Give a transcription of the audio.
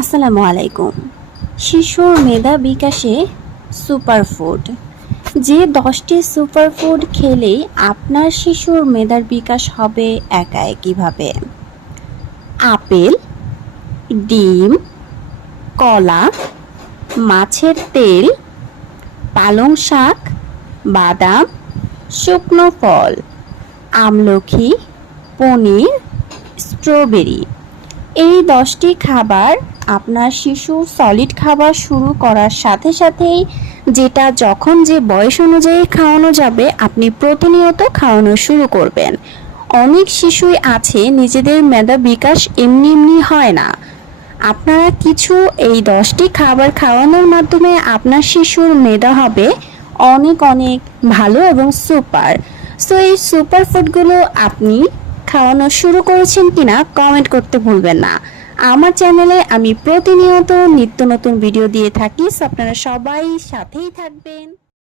আসসালামু আলাইকুম। শিশুর মেধা বিকাশে সুপারফুড। যে 10টি সুপারফুড খেলেই আপনার শিশুর মেধার বিকাশ হবে একা একইভাবে: আপেল, ডিম, কলা, মাছের তেল, পালং শাক, বাদাম, শুকনো ফল, আমলকি, পনির, স্ট্রবেরি। এই 10টি খাবার আপনার শিশু সলিড খাবার শুরু করার সাথে সাথেই, যেটা যখন যে বয়স অনুযায়ী খাওয়ানো যাবে, আপনি প্রতিনিয়ত খাওয়ানো শুরু করবেন। অনেক শিশুই আছে নিজেদের মেধা বিকাশ এমনি এমনি হয় না। আপনারা কিছু এই 10টি খাবার খাওয়ানোর মাধ্যমে আপনার শিশুর মেধা হবে অনেক অনেক ভালো এবং সুপার। সো এই সুপার ফুডগুলো আপনি খাওয়ানো শুরু করেছেন কিনা কমেন্ট করতে ভুলবেন না। আমার চ্যানেলে আমি প্রতিনিয়ত নিত্য নতুন ভিডিও দিয়ে থাকি, সো আপনারা সবাই সাথেই থাকবেন।